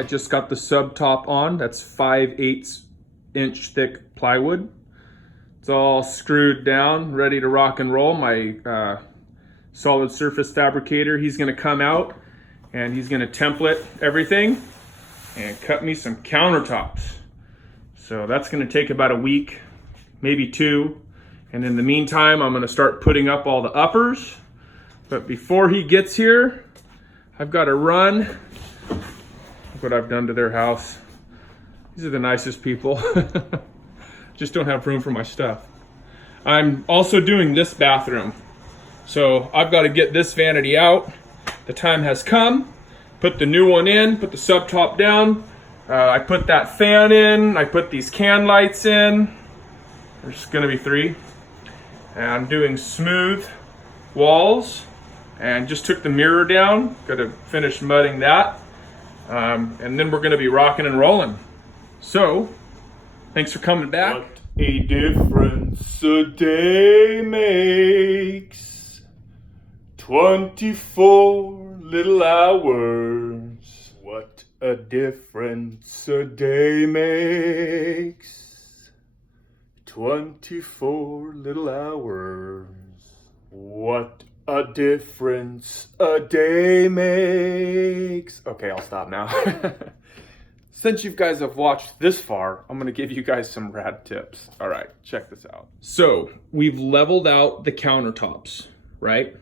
I just got the sub top on. That's 5/8 inch thick plywood. It's all screwed down, ready to rock and roll. My solid surface fabricator, he's gonna come out and he's gonna template everything and cut me some countertops. So that's gonna take about a week, maybe 2. And in the meantime, I'm gonna start putting up all the uppers. But before he gets here, I've got to run. Look what I've done to their house. These are the nicest people. Just don't have room for my stuff. I'm also doing this bathroom. So I've got to get this vanity out. The time has come. Put the new one in, put the sub top down. I put that fan in. I put these can lights in. There's gonna be 3. And I'm doing smooth walls. And just took the mirror down. Gotta finish mudding that. And then we're gonna be rocking and rolling. So, thanks for coming back. What a difference a day makes. 24 little hours. What a difference a day makes. 24 little hours. What a difference a day makes. Okay, I'll stop now. Since you guys have watched this far, I'm gonna give you guys some rad tips. All right, check this out. So we've leveled out the countertops, right?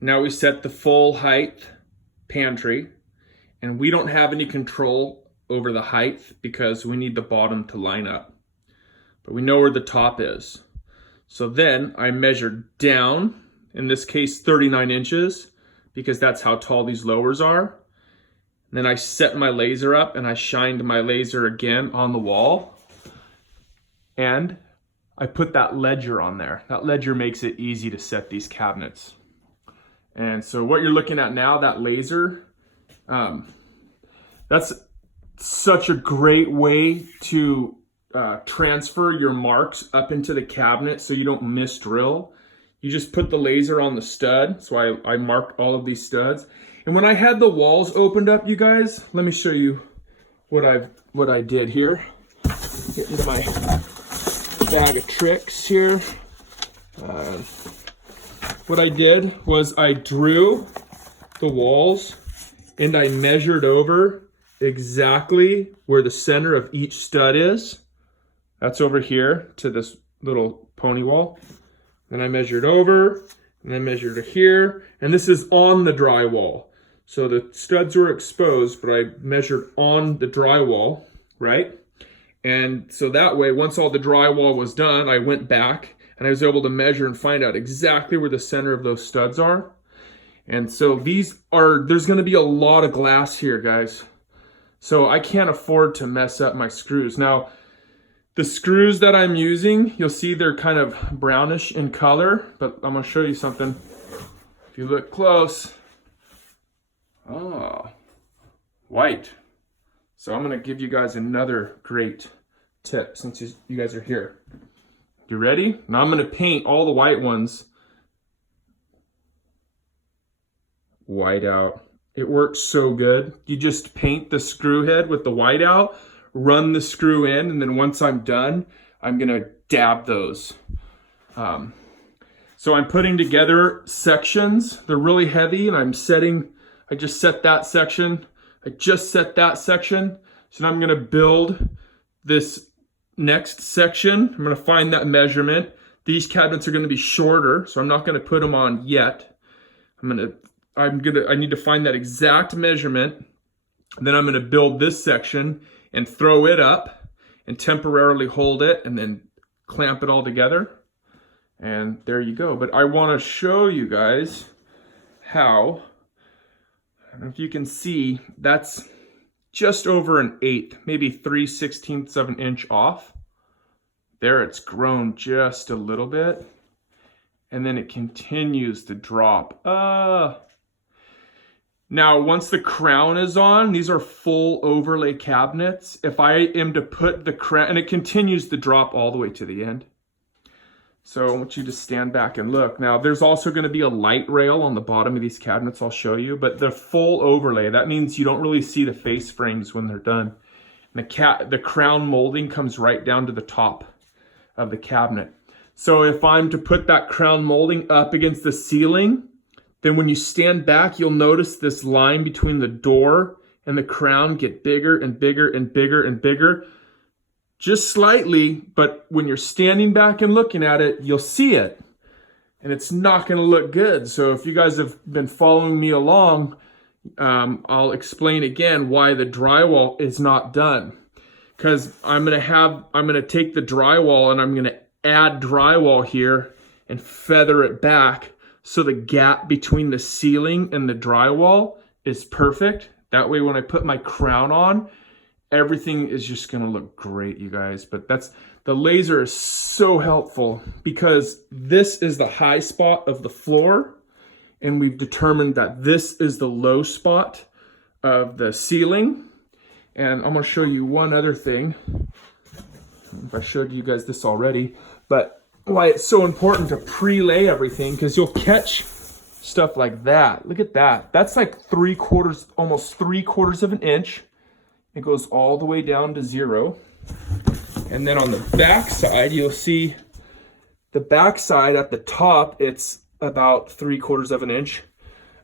Now we set the full height pantry, and we don't have any control over the height because we need the bottom to line up. But we know where the top is. So then I measured down, in this case 39 inches, because that's how tall these lowers are. Then I set my laser up and I shined my laser again on the wall. And I put that ledger on there. That ledger makes it easy to set these cabinets. And so what you're looking at now, that laser, that's such a great way to transfer your marks up into the cabinet so you don't miss drill. You just put the laser on the stud. So I marked all of these studs. And when I had the walls opened up, you guys, let me show you what I did here. Get into my bag of tricks here. What I did was I drew the walls and I measured over exactly where the center of each stud is. That's over here to this little pony wall. Then I measured over and I measured it here. And this is on the drywall. So the studs were exposed, but I measured on the drywall, right? And so that way, once all the drywall was done, I went back and I was able to measure and find out exactly where the center of those studs are. And so there's gonna be a lot of glass here, guys. So I can't afford to mess up my screws. Now, the screws that I'm using, you'll see they're kind of brownish in color, but I'm gonna show you something. If you look close, oh, white. So I'm gonna give you guys another great tip since you guys are here. You ready? Now I'm gonna paint all the white ones white out. It works so good. You just paint the screw head with the white out, run the screw in, and then once I'm done, I'm gonna dab those. So I'm putting together sections. They're really heavy, and I just set that section. I just set that section. So now I'm gonna build this next section. I'm gonna find that measurement. These cabinets are gonna be shorter, so I'm not gonna put them on yet. I need to find that exact measurement. Then I'm gonna build this section and throw it up and temporarily hold it and then clamp it all together. And there you go. But I wanna show you guys how, I don't know if you can see, that's just over an 1/8, maybe 3/16 of an inch off. There it's grown just a little bit. And then it continues to drop. Now, once the crown is on, these are full overlay cabinets. If I am to put the crown, and it continues to drop all the way to the end. So I want you to stand back and look. Now there's also going to be a light rail on the bottom of these cabinets I'll show you, but the full overlay, that means you don't really see the face frames when they're done. And the crown molding comes right down to the top of the cabinet. So if I'm to put that crown molding up against the ceiling, then when you stand back, you'll notice this line between the door and the crown get bigger and bigger and bigger and bigger. Just slightly, but when you're standing back and looking at it, you'll see it. And it's not going to look good. So if you guys have been following me along, I'll explain again why the drywall is not done. Because I'm going to take the drywall and I'm going to add drywall here and feather it back so the gap between the ceiling and the drywall is perfect. That way when I put my crown on, everything is just going to look great, you guys. But the laser is so helpful because this is the high spot of the floor, and we've determined that this is the low spot of the ceiling. And I'm going to show you one other thing. I showed you guys this already, but why it's so important to pre-lay everything, because you'll catch stuff like that. Look at that. That's like almost 3/4 of an inch. It goes all the way down to 0. And then on the back side, you'll see the back side at the top, it's about 3/4 of an inch.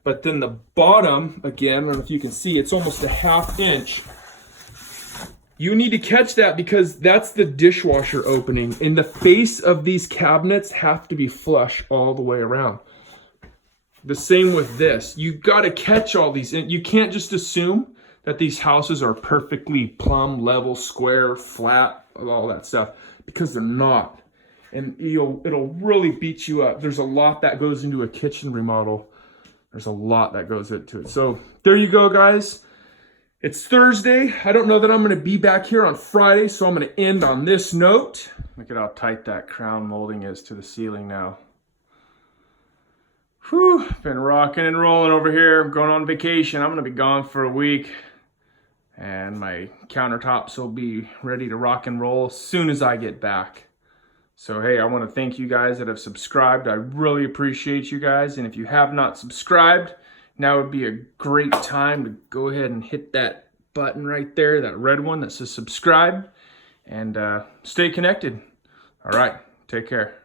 But then the bottom, again, I don't know if you can see, it's almost a 1/2 inch. You need to catch that because that's the dishwasher opening. And the face of these cabinets have to be flush all the way around. The same with this. You've got to catch all these. And you can't just assume that these houses are perfectly plumb, level, square, flat, all that stuff, because they're not. And it'll really beat you up. There's a lot that goes into a kitchen remodel. There's a lot that goes into it. So there you go, guys. It's Thursday. I don't know that I'm going to be back here on Friday, so I'm going to end on this note. Look at how tight that crown molding is to the ceiling now. Whew, been rocking and rolling over here. I'm going on vacation. I'm going to be gone for a week. And my countertops will be ready to rock and roll as soon as I get back. So hey, I want to thank you guys that have subscribed. I really appreciate you guys. And if you have not subscribed, now would be a great time to go ahead and hit that button right there, that red one that says subscribe, and stay connected. All right, take care.